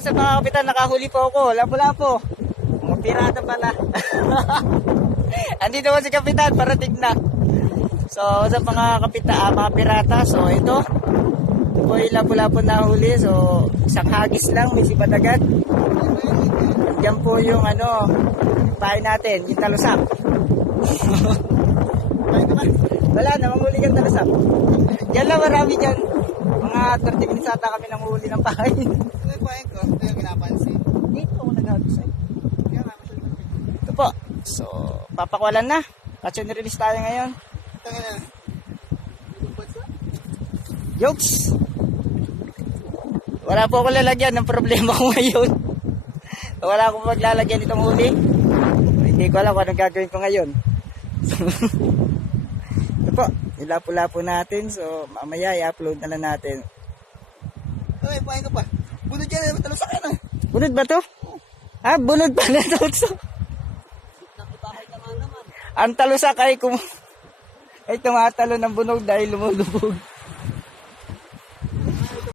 Sa mga kapitan, nakahuli po ako. Lapo-lapo. Mga pirata pala. Andito po si kapitan, parating na. So, sa mga kapitan, mga pirata. So, ito po yung lapo-lapo na huli. So, isang hagis lang, may sipad agad. Diyan po yung pahay natin, yung talusak. Wala na, manghuli kang talusak. Diyan lang, marami dyan. Mga 30 minutes ata kami nang huli ng pahay. Ito yung pahin ko, ito yung kinapansin. Dito ako naghagis eh. Kaya nga, masyadong perfect. Ito po. So, papakwalan na. Kasi nirelease tayo ngayon. Tangin na. Jokes! Wala po akong lalagyan ng problema ko ngayon. Wala akong maglalagyan itong huli. Hindi ko alam kung anong gagawin ko ngayon. Ito po, ilapo-lapo natin. So, mamaya i-upload na lang natin. Ay, pahin ko pa. Bunod yan, matalusak yan ah. Bunod ba to? Ah, bunod pa na to. Ang talusak ay tumatalo ng bunog dahil lumulubog.